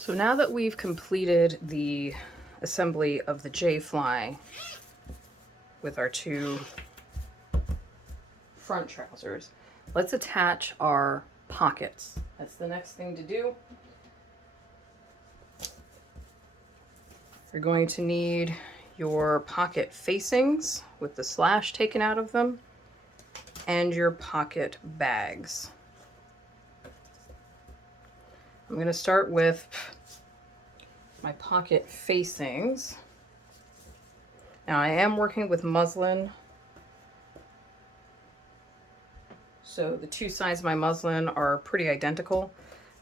So now that we've completed the assembly of the J-fly with our two front trousers, let's attach our pockets. That's the next thing to do. You're going to need your pocket facings with the slash taken out of them and your pocket bags. I'm going to start with my pocket facings. Now I am working with muslin, so the two sides of my muslin are pretty identical.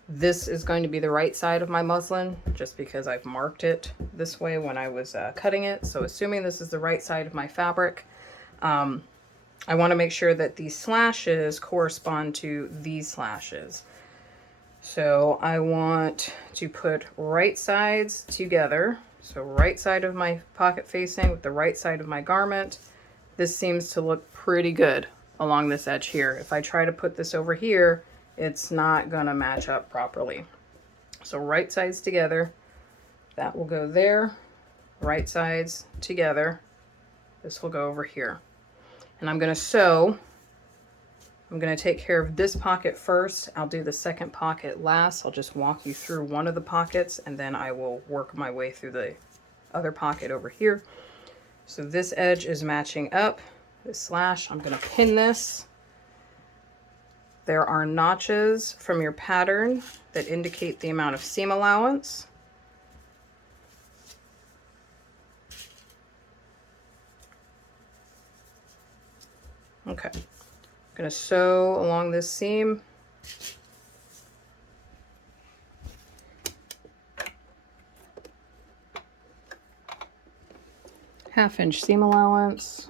This is going to be the right side of my muslin just because I've marked it this way when I was cutting it. So assuming this is the right side of my fabric, I want to make sure that these slashes correspond to these slashes. So I want to put right sides together. So right side of my pocket facing with the right side of my garment. This seems to look pretty good along this edge here. If I try to put this over here, it's not gonna match up properly. So right sides together, that will go there. Right sides together, this will go over here. And I'm gonna sew. I'm going to take care of this pocket first. I'll do the second pocket last. I'll just walk you through one of the pockets and then I will work my way through the other pocket over here. So this edge is matching up. This slash, I'm going to pin this. There are notches from your pattern that indicate the amount of seam allowance. Okay. Going to sew along this seam. Half-inch seam allowance.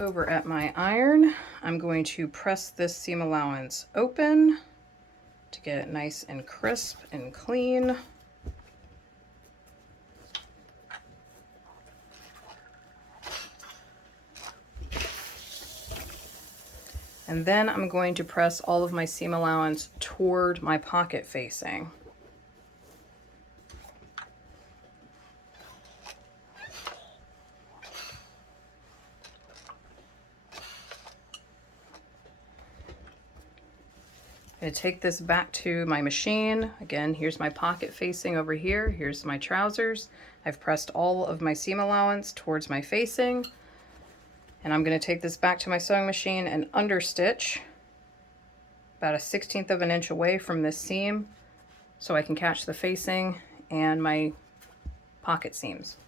Over at my iron, I'm going to press this seam allowance open to get it nice and crisp and clean. And then I'm going to press all of my seam allowance toward my pocket facing. I'm going to take this back to my machine. Again, here's my pocket facing over here. Here's my trousers. I've pressed all of my seam allowance towards my facing. And I'm going to take this back to my sewing machine and understitch about 1/16 of an inch away from this seam so I can catch the facing and my pocket seams.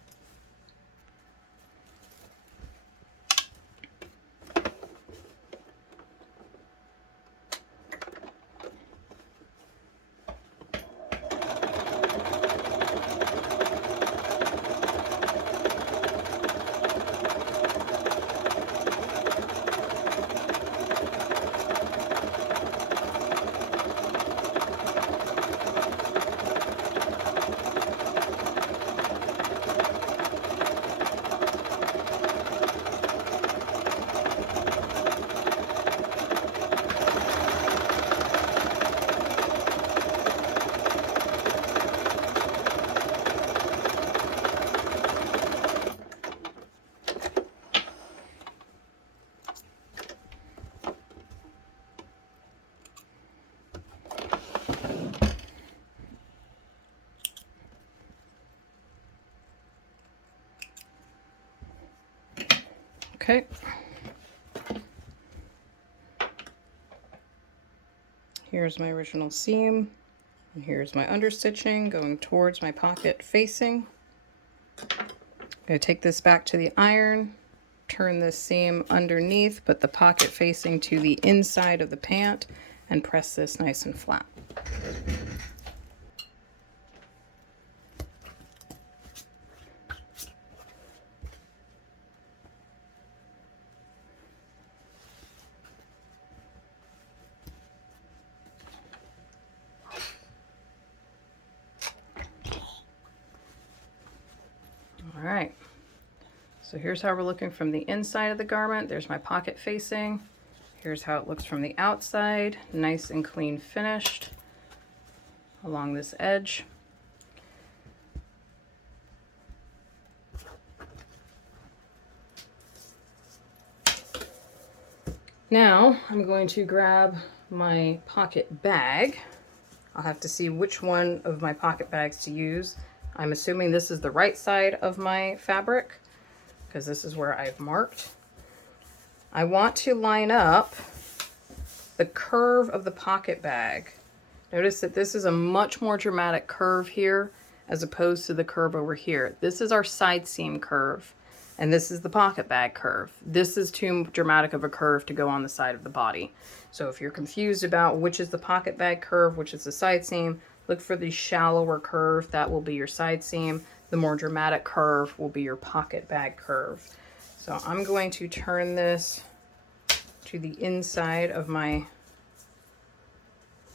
Okay, Here's my original seam, and here's my understitching going towards my pocket facing. I'm going to take this back to the iron, turn this seam underneath, put the pocket facing to the inside of the pant, and press this nice and flat. All right, so here's how we're looking from the inside of the garment. There's my pocket facing. Here's how it looks from the outside, nice and clean finished along this edge. Now I'm going to grab my pocket bag. I'll have to see which one of my pocket bags to use. I'm assuming this is the right side of my fabric because this is where I've marked. I want to line up the curve of the pocket bag. Notice that this is a much more dramatic curve here as opposed to the curve over here. This is our side seam curve, and this is the pocket bag curve. This is too dramatic of a curve to go on the side of the body. So if you're confused about which is the pocket bag curve, which is the side seam, look for the shallower curve. That will be your side seam. The more dramatic curve will be your pocket bag curve. So I'm going to turn this to the inside of my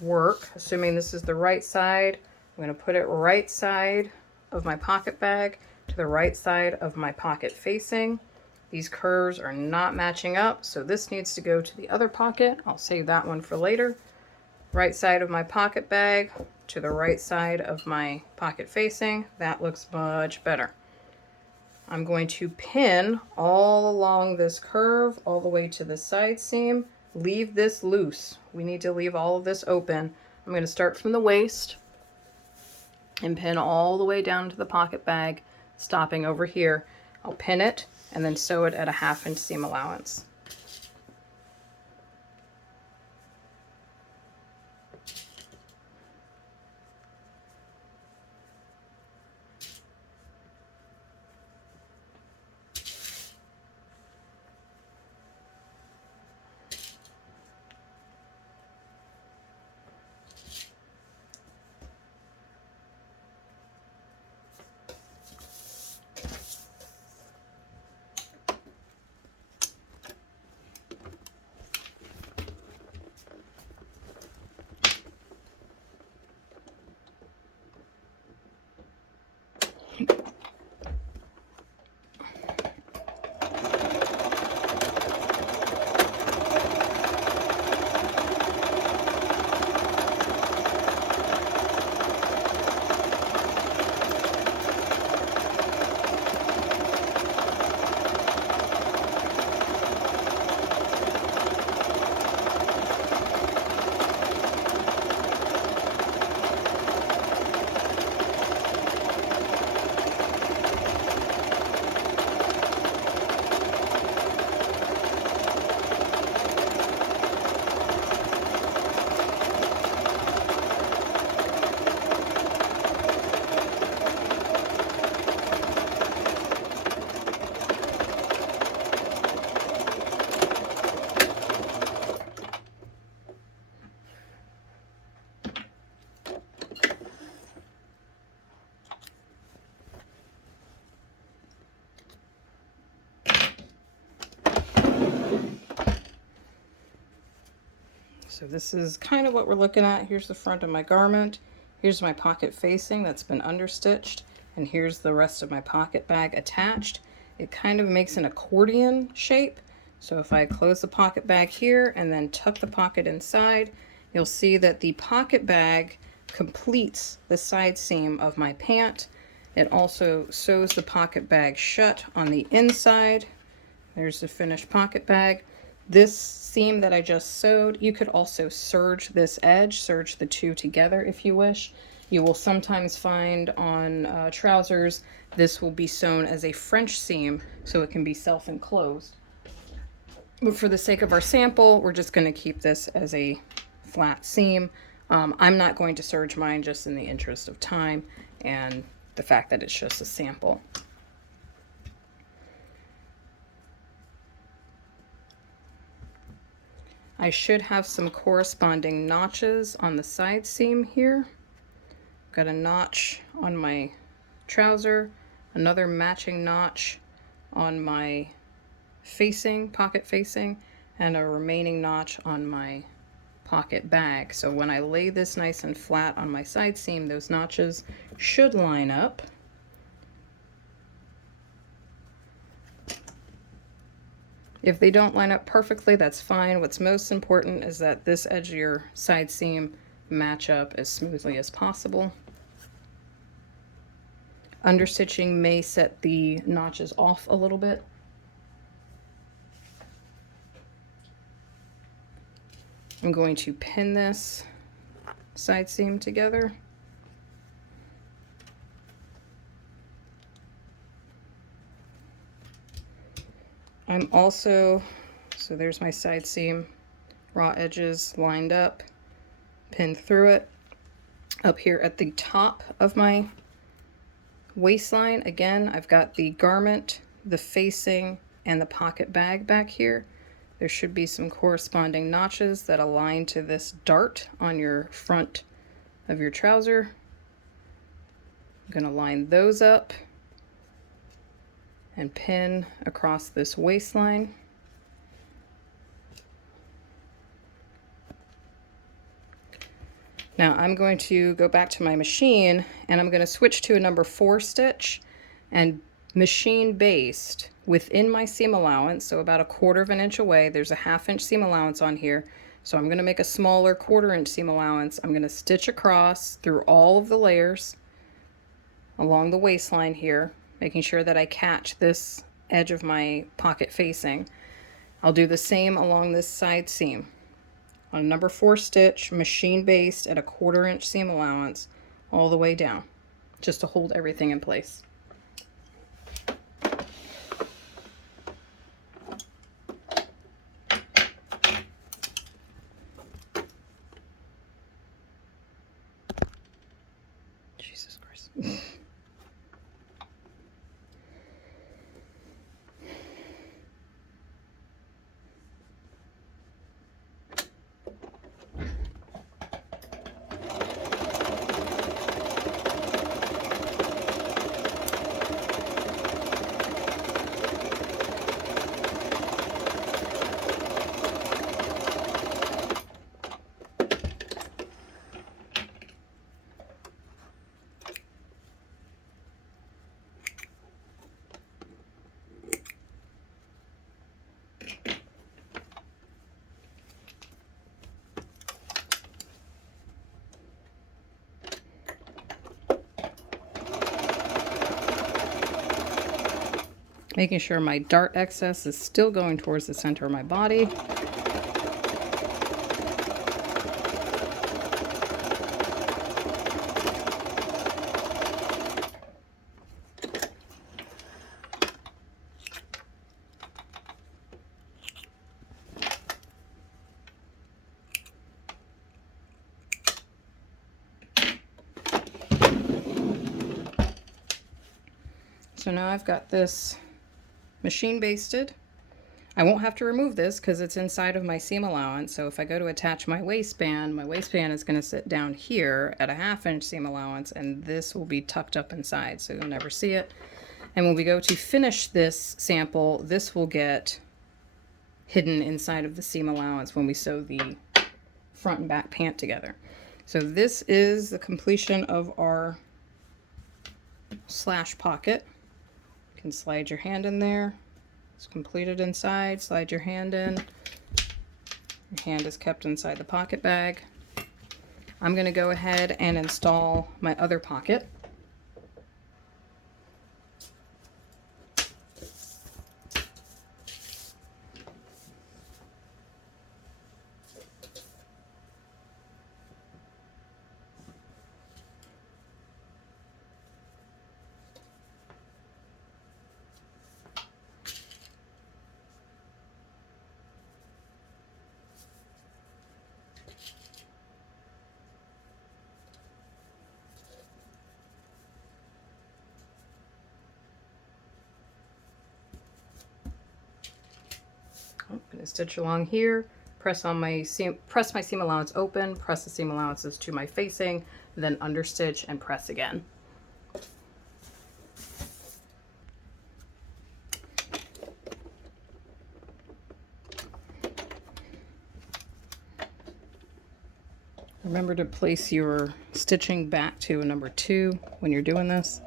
work, assuming this is the right side. I'm going to put it right side of my pocket bag to the right side of my pocket facing. These curves are not matching up, so this needs to go to the other pocket. I'll save that one for later. Right side of my pocket bag to the right side of my pocket facing. That looks much better. I'm going to pin all along this curve all the way to the side seam. Leave this loose. We need to leave all of this open. I'm going to start from the waist and pin all the way down to the pocket bag, stopping over here. I'll pin it and then sew it at a 1/2 inch seam allowance. So this is kind of what we're looking at. Here's the front of my garment. Here's my pocket facing that's been understitched. And here's the rest of my pocket bag attached. It kind of makes an accordion shape. So if I close the pocket bag here and then tuck the pocket inside, you'll see that the pocket bag completes the side seam of my pant. It also sews the pocket bag shut on the inside. There's the finished pocket bag. This seam that I just sewed, you could also serge this edge, serge the two together if you wish. You will sometimes find on trousers, this will be sewn as a French seam, so it can be self-enclosed. But for the sake of our sample, we're just going to keep this as a flat seam. I'm not going to serge mine just in the interest of time and the fact that it's just a sample. I should have some corresponding notches on the side seam here. Got a notch on my trouser, another matching notch on my facing, pocket facing, and a remaining notch on my pocket bag. So when I lay this nice and flat on my side seam, those notches should line up. If they don't line up perfectly, that's fine. What's most important is that this edge of your side seam match up as smoothly as possible. Understitching may set the notches off a little bit. I'm going to pin this side seam together. I'm also, so there's my side seam, raw edges lined up, pinned through it. Up here at the top of my waistline, again, I've got the garment, the facing, and the pocket bag back here. There should be some corresponding notches that align to this dart on your front of your trouser. I'm going to line those up and pin across this waistline. Now I'm going to go back to my machine and I'm going to switch to a number 4 stitch and machine based within my seam allowance, so about 1/4 inch away. There's a 1/2 inch seam allowance on here, so I'm going to make a smaller 1/4 inch seam allowance. I'm going to stitch across through all of the layers along the waistline here, making sure that I catch this edge of my pocket facing. I'll do the same along this side seam. On a number 4 stitch, machine based at a 1/4 inch seam allowance all the way down, just to hold everything in place. Jesus Christ. Making sure my dart excess is still going towards the center of my body. So now I've got this machine basted. I won't have to remove this because it's inside of my seam allowance. So if I go to attach my waistband is going to sit down here at a 1/2 inch seam allowance, and this will be tucked up inside, so you'll never see it. And when we go to finish this sample, this will get hidden inside of the seam allowance when we sew the front and back pant together. So this is the completion of our slash pocket. You can slide your hand in there. It's completed inside. Slide your hand in. Your hand is kept inside the pocket bag. I'm going to go ahead and install my other pocket. I'm going to stitch along here, press my seam allowance open, press the seam allowances to my facing, then understitch and press again. Remember to place your stitching back to a number 2 when you're doing this.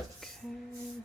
Okay.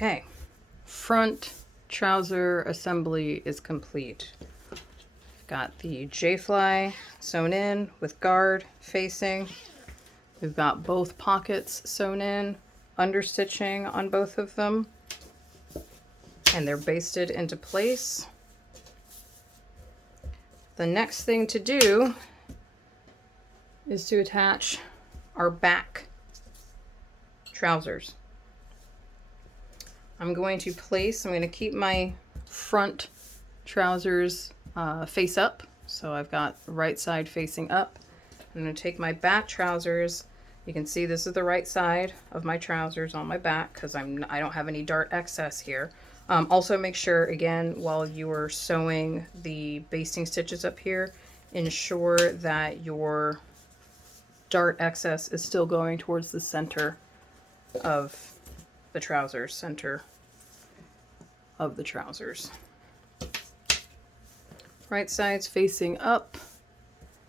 Okay, front trouser assembly is complete. Got the J-fly sewn in with guard facing. We've got both pockets sewn in, understitching on both of them, and they're basted into place. The next thing to do is to attach our back trousers. I'm going to keep my front trousers face up. So I've got the right side facing up. I'm going to take my back trousers. You can see this is the right side of my trousers on my back because I don't have any dart excess here. Also make sure, again, while you are sewing the basting stitches up here, ensure that your dart excess is still going towards the center of the trousers, center of the trousers. Right side's facing up.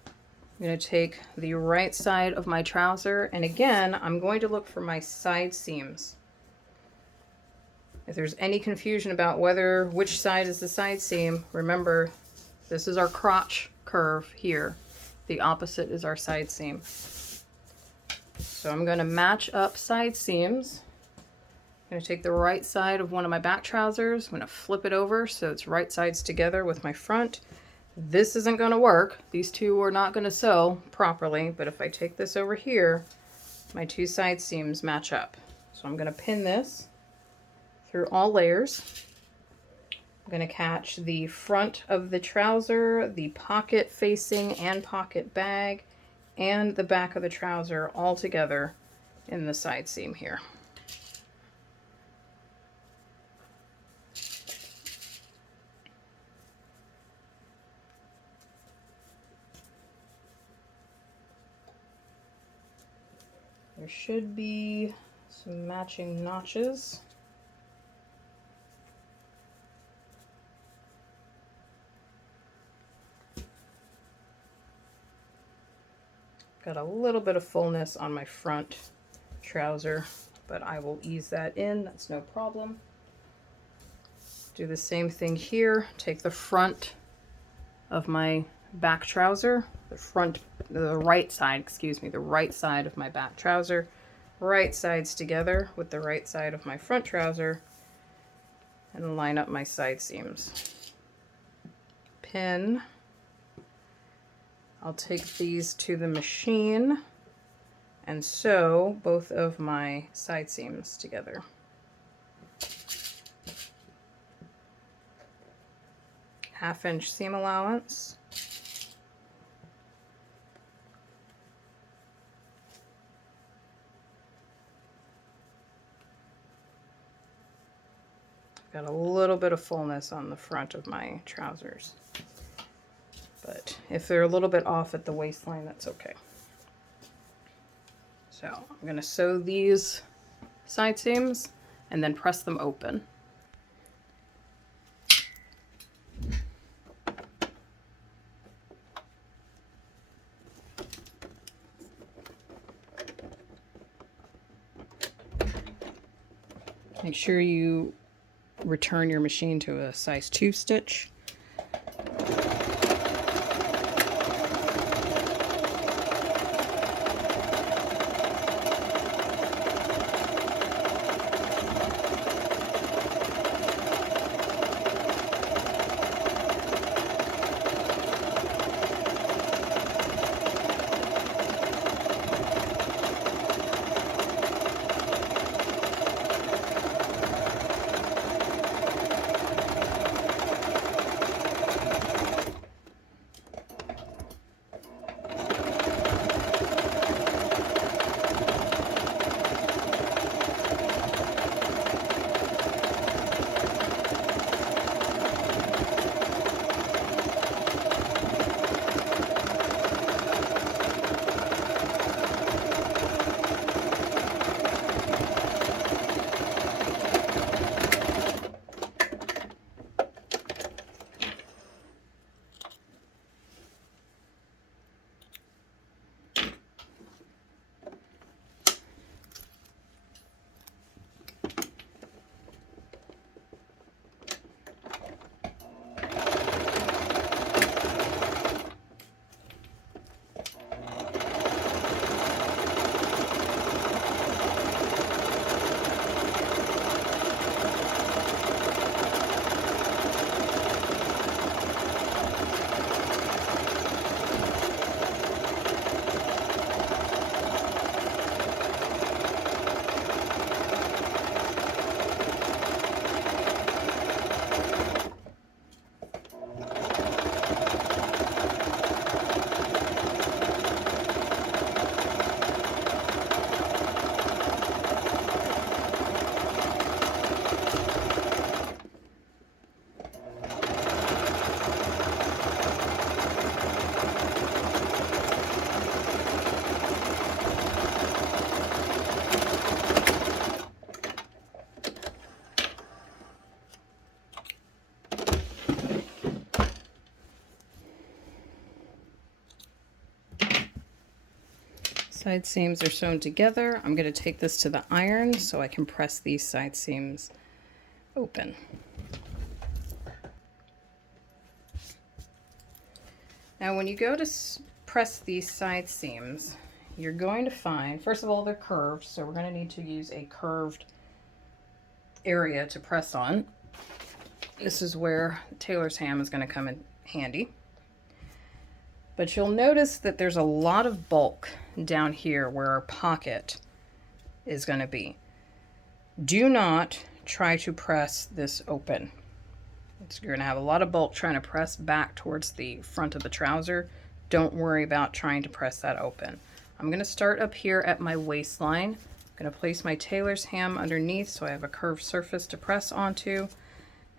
I'm going to take the right side of my trouser, and again, I'm going to look for my side seams. If there's any confusion about which side is the side seam, remember, this is our crotch curve here. The opposite is our side seam. So I'm going to match up side seams. I'm going to take the right side of one of my back trousers. I'm going to flip it over so it's right sides together with my front. This isn't going to work. These two are not going to sew properly, but if I take this over here, my two side seams match up. So I'm going to pin this through all layers. I'm going to catch the front of the trouser, the pocket facing and pocket bag, and the back of the trouser all together in the side seam here. There should be some matching notches. Got a little bit of fullness on my front trouser, but I will ease that in, that's no problem. Do the same thing here. Take the front of my back trouser, the right side of my back trouser, right sides together with the right side of my front trouser, and line up my side seams. Pin. I'll take these to the machine and sew both of my side seams together. Half-inch seam allowance. Got a little bit of fullness on the front of my trousers, but if they're a little bit off at the waistline, that's okay. So I'm going to sew these side seams and then press them open. Make sure you return your machine to a size 2 stitch. Side seams are sewn together. I'm going to take this to the iron so I can press these side seams open. Now when you go to press these side seams, you're going to find, first of all, they're curved, so we're going to need to use a curved area to press on. This is where the tailor's ham is going to come in handy. But you'll notice that there's a lot of bulk down here where our pocket is going to be. Do not try to press this open. You're going to have a lot of bulk trying to press back towards the front of the trouser. Don't worry about trying to press that open. I'm going to start up here at my waistline. I'm going to place my tailor's ham underneath so I have a curved surface to press onto.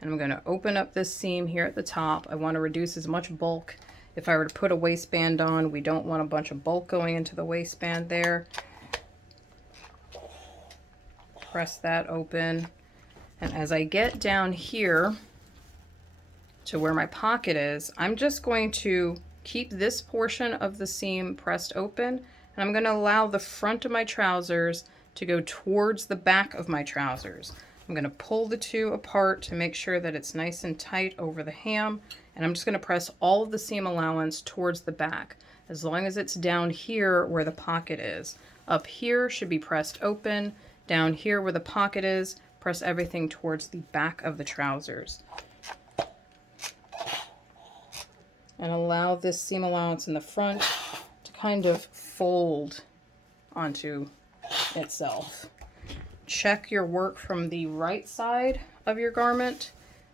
And I'm going to open up this seam here at the top. I want to reduce as much bulk. If I were to put a waistband on, we don't want a bunch of bulk going into the waistband there. Press that open. And as I get down here to where my pocket is, I'm just going to keep this portion of the seam pressed open, and I'm going to allow the front of my trousers to go towards the back of my trousers. I'm going to pull the two apart to make sure that it's nice and tight over the ham, and I'm just going to press all of the seam allowance towards the back, as long as it's down here where the pocket is. Up here should be pressed open. Down here where the pocket is, press everything towards the back of the trousers. And allow this seam allowance in the front to kind of fold onto itself. Check your work from the right side of your garment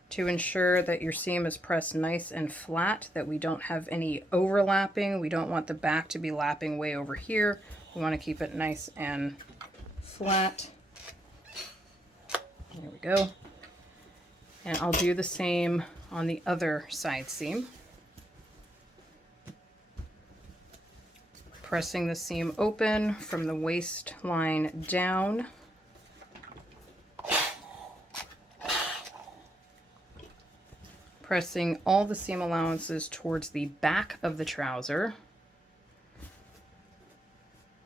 to ensure that your seam is pressed nice and flat, that we don't have any overlapping. We don't want the back to be lapping way over here. We want to keep it nice and flat. There we go. And I'll do the same on the other side seam. Pressing the seam open from the waistline down. Pressing all the seam allowances towards the back of the trouser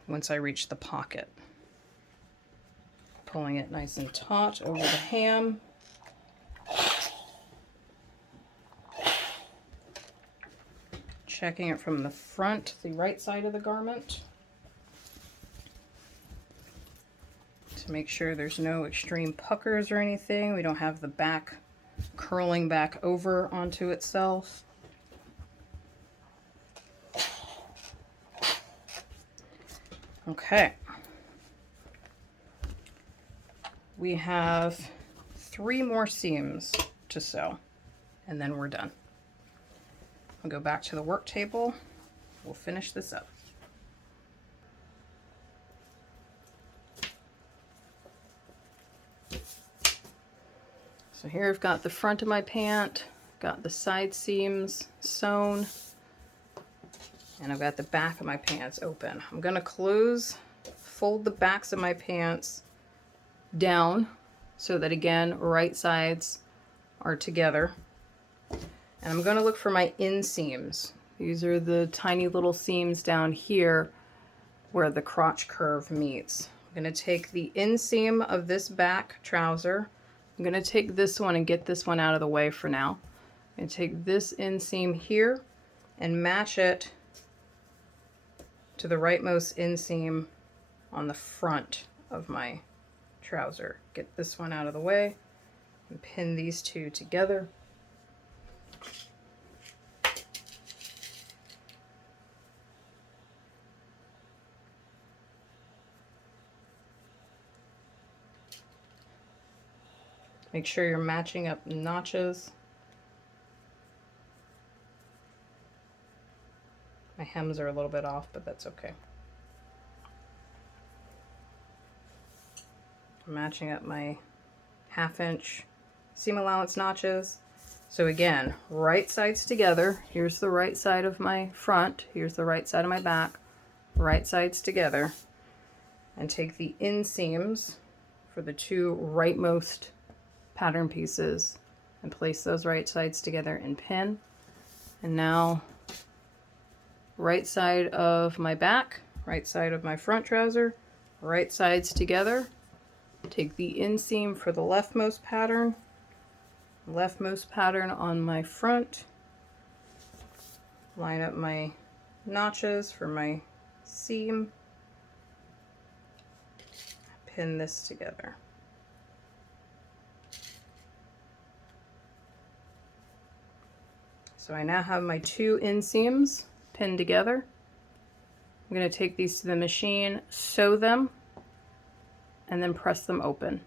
once I reach the pocket. Pulling it nice and taut over the ham. Checking it from the front, the right side of the garment, to make sure there's no extreme puckers or anything. We don't have the back curling back over onto itself. Okay. We have 3 more seams to sew, and then we're done. I'll go back to the work table. We'll finish this up. So here I've got the front of my pant, got the side seams sewn, and I've got the back of my pants open. I'm going to fold the backs of my pants down so that, again, right sides are together. And I'm going to look for my inseams. These are the tiny little seams down here where the crotch curve meets. I'm going to take the inseam of this back trouser. I'm going to take this one and get this one out of the way for now. I'm going to take this inseam here and match it to the rightmost inseam on the front of my trouser. Get this one out of the way and pin these two together. Make sure you're matching up notches. My hems are a little bit off, but that's okay. I'm matching up my 1/2 inch seam allowance notches. So again, right sides together. Here's the right side of my front. Here's the right side of my back. Right sides together. And take the inseams for the 2 rightmost pattern pieces and place those right sides together and pin. And now right side of my back, right side of my front trouser, right sides together. Take the inseam for the leftmost pattern on my front, line up my notches for my seam, pin this together. So I now have my 2 inseams pinned together. I'm going to take these to the machine, sew them, and then press them open.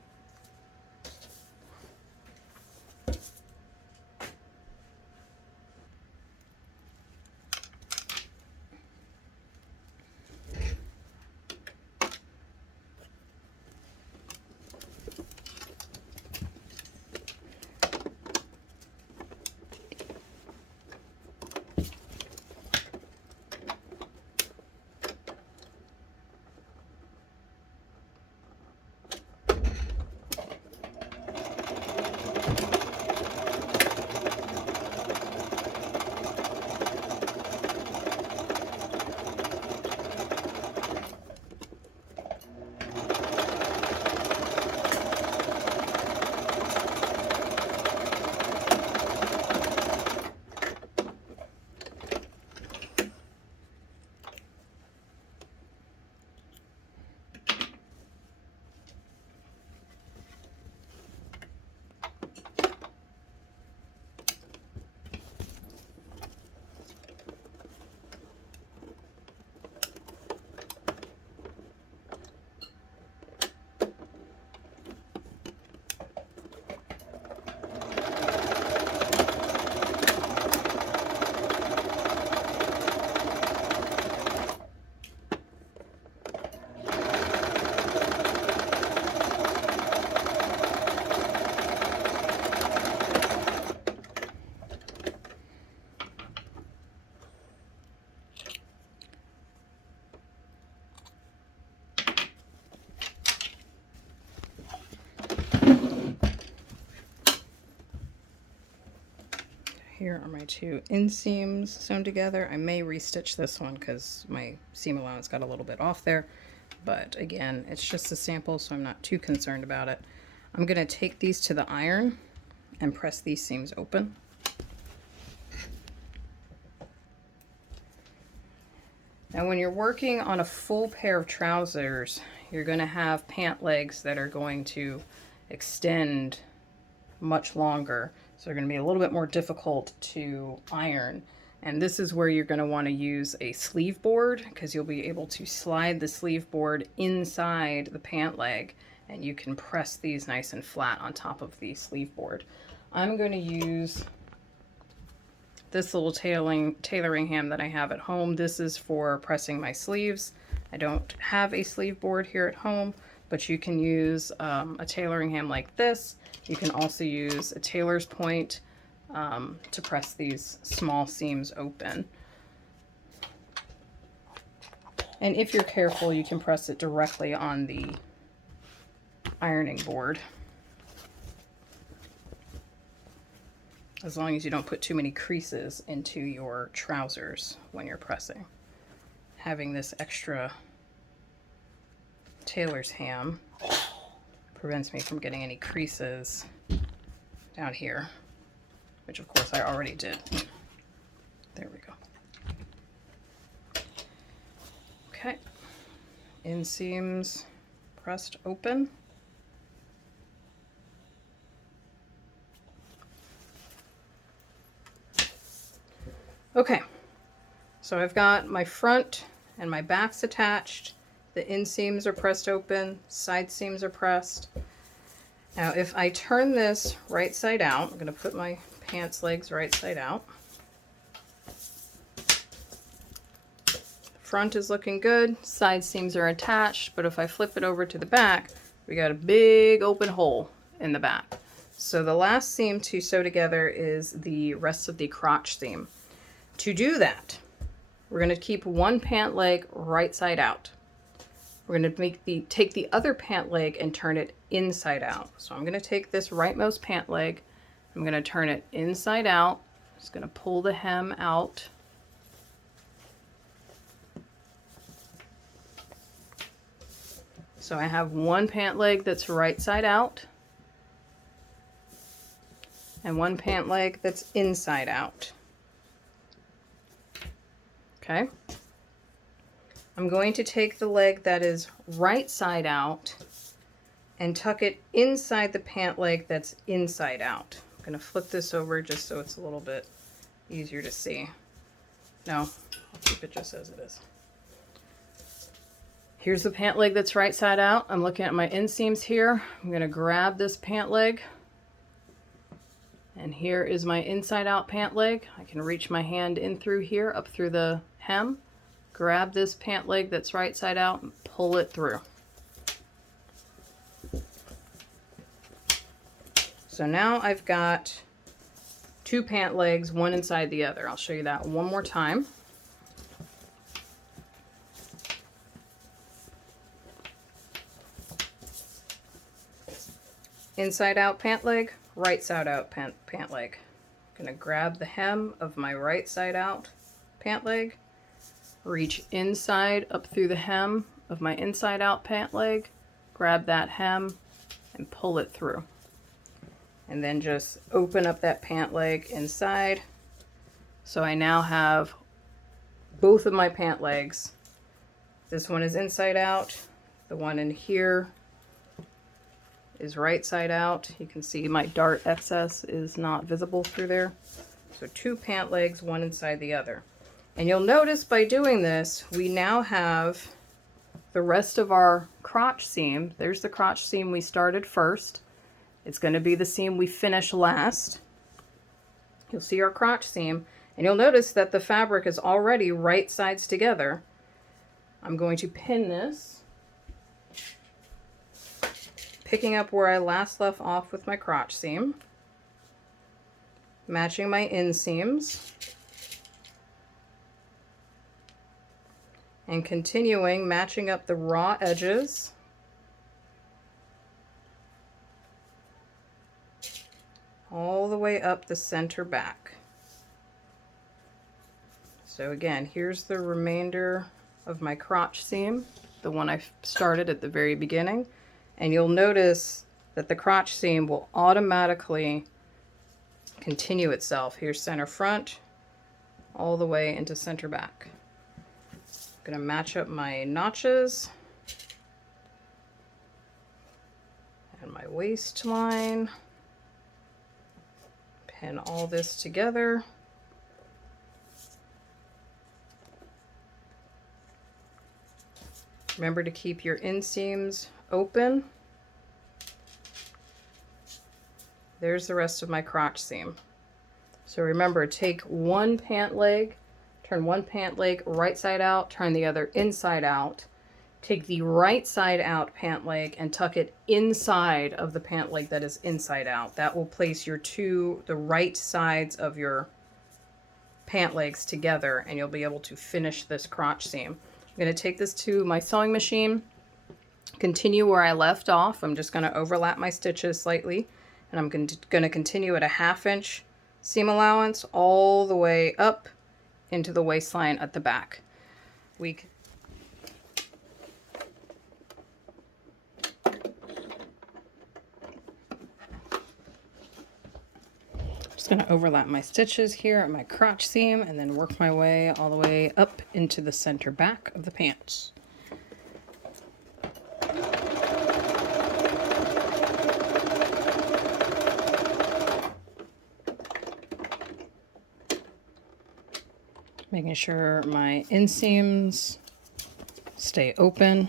Here are my 2 inseams sewn together. I may restitch this one because my seam allowance got a little bit off there. But again, it's just a sample, so I'm not too concerned about it. I'm going to take these to the iron and press these seams open. Now when you're working on a full pair of trousers, you're going to have pant legs that are going to extend much longer. So they're going to be a little bit more difficult to iron. And this is where you're going to want to use a sleeve board, because you'll be able to slide the sleeve board inside the pant leg and you can press these nice and flat on top of the sleeve board. I'm going to use this little tailoring ham that I have at home. This is for pressing my sleeves. I don't have a sleeve board here at home, but you can use a tailoring ham like this. You can also use a tailor's point to press these small seams open. And if you're careful, you can press it directly on the ironing board, as long as you don't put too many creases into your trousers when you're pressing. Having this extra tailor's ham prevents me from getting any creases down here, which of course I already did. There we go. Okay, inseams pressed open. Okay, so I've got my front and my backs attached. The inseams are pressed open, side seams are pressed. Now if I turn this right side out, I'm going to put my pants legs right side out. Front is looking good, side seams are attached, but if I flip it over to the back, we got a big open hole in the back. So the last seam to sew together is the rest of the crotch seam. To do that, we're going to keep one pant leg right side out. We're going to take the other pant leg and turn it inside out. So I'm going to take this rightmost pant leg, I'm going to turn it inside out. Just going to pull the hem out. So I have one pant leg that's right side out and one pant leg that's inside out. Okay. I'm going to take the leg that is right side out and tuck it inside the pant leg that's inside out. I'm going to flip this over just so it's a little bit easier to see. No, I'll keep it just as it is. Here's the pant leg that's right side out. I'm looking at my inseams here. I'm going to grab this pant leg. And here is my inside out pant leg. I can reach my hand in through here, up through the hem, grab this pant leg that's right side out and pull it through. So now I've got two pant legs, one inside the other. I'll show you that one more time. Inside out pant leg, right side out pant leg. I'm going to grab the hem of my right side out pant leg, reach inside up through the hem of my inside out pant leg, grab that hem and pull it through. And then just open up that pant leg inside. So I now have both of my pant legs. This one is inside out. The one in here is right side out. You can see my dart excess is not visible through there. So two pant legs, one inside the other. And you'll notice by doing this, we now have the rest of our crotch seam. There's the crotch seam we started first. It's going to be the seam we finish last. You'll see our crotch seam, and you'll notice that the fabric is already right sides together. I'm going to pin this, picking up where I last left off with my crotch seam, matching my inseams, and continuing matching up the raw edges all the way up the center back. So again, here's the remainder of my crotch seam, the one I started at the very beginning. And you'll notice that the crotch seam will automatically continue itself. Here's center front, all the way into center back. I'm going to match up my notches and my waistline. Pin all this together. Remember to keep your inseams open. There's the rest of my crotch seam. So remember, take one pant leg, turn one pant leg right side out, turn the other inside out. Take the right side out pant leg and tuck it inside of the pant leg that is inside out. That will place the right sides of your pant legs together, and you'll be able to finish this crotch seam. I'm going to take this to my sewing machine, continue where I left off. I'm just going to overlap my stitches slightly, and I'm going to continue at a 1/2 inch seam allowance all the way up into the waistline at the back. Just going to overlap my stitches here at my crotch seam and then work my way all the way up into the center back of the pants. Making sure my inseams stay open.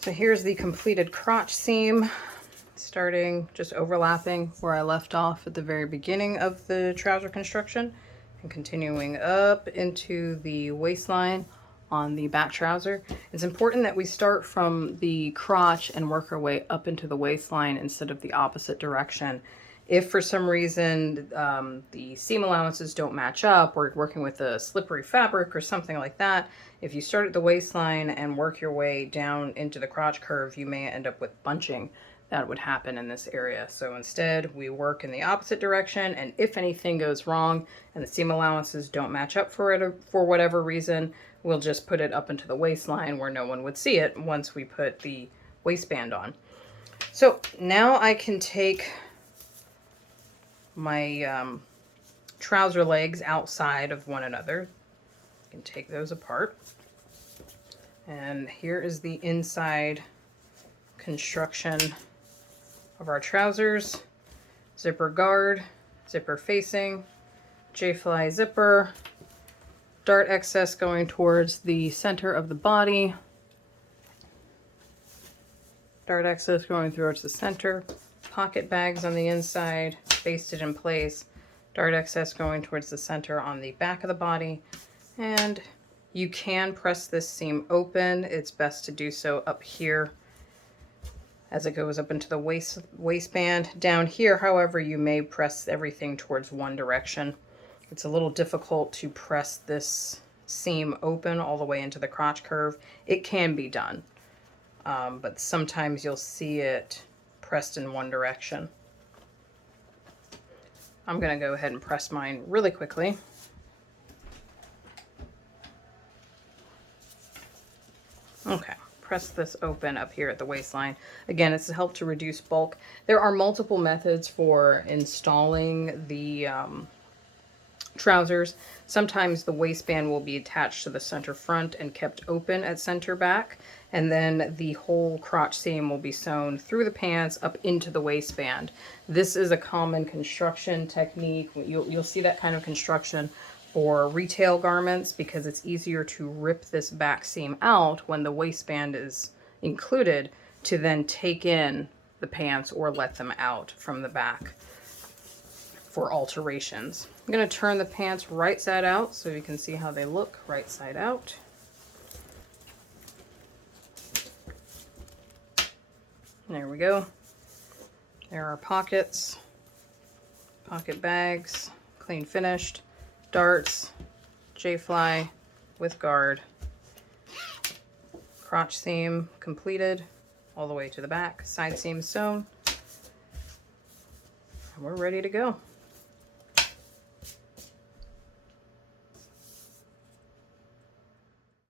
So here's the completed crotch seam, starting just overlapping where I left off at the very beginning of the trouser construction and continuing up into the waistline on the back trouser. It's important that we start from the crotch and work our way up into the waistline instead of the opposite direction. If for some reason the seam allowances don't match up, or working with a slippery fabric or something like that, if you start at the waistline and work your way down into the crotch curve, you may end up with bunching. That would happen in this area. So instead, we work in the opposite direction, and if anything goes wrong and the seam allowances don't match up for it for whatever reason, we'll just put it up into the waistline where no one would see it once we put the waistband on. So now I can take my trouser legs outside of one another. I can take those apart. And here is the inside construction of our trousers. Zipper guard, zipper facing, J-fly zipper, dart excess going towards the center of the body, dart excess going towards the center, pocket bags on the inside, basted in place, dart excess going towards the center on the back of the body. And you can press this seam open. It's best to do so up here as it goes up into the waistband. Down here, however, you may press everything towards one direction. It's a little difficult to press this seam open all the way into the crotch curve. It can be done, but sometimes you'll see it pressed in one direction. I'm going to go ahead and press mine really quickly. Okay. Press this open up here at the waistline. Again, it's to help to reduce bulk. There are multiple methods for installing the trousers. Sometimes the waistband will be attached to the center front and kept open at center back, and then the whole crotch seam will be sewn through the pants up into the waistband. This is a common construction technique. You'll see that kind of construction for retail garments because it's easier to rip this back seam out when the waistband is included to then take in the pants or let them out from the back for alterations. I'm going to turn the pants right side out so you can see how they look right side out. There we go. There are pockets, pocket bags, clean finished. Darts, J-fly with guard, crotch seam completed all the way to the back, side seam sewn, and we're ready to go.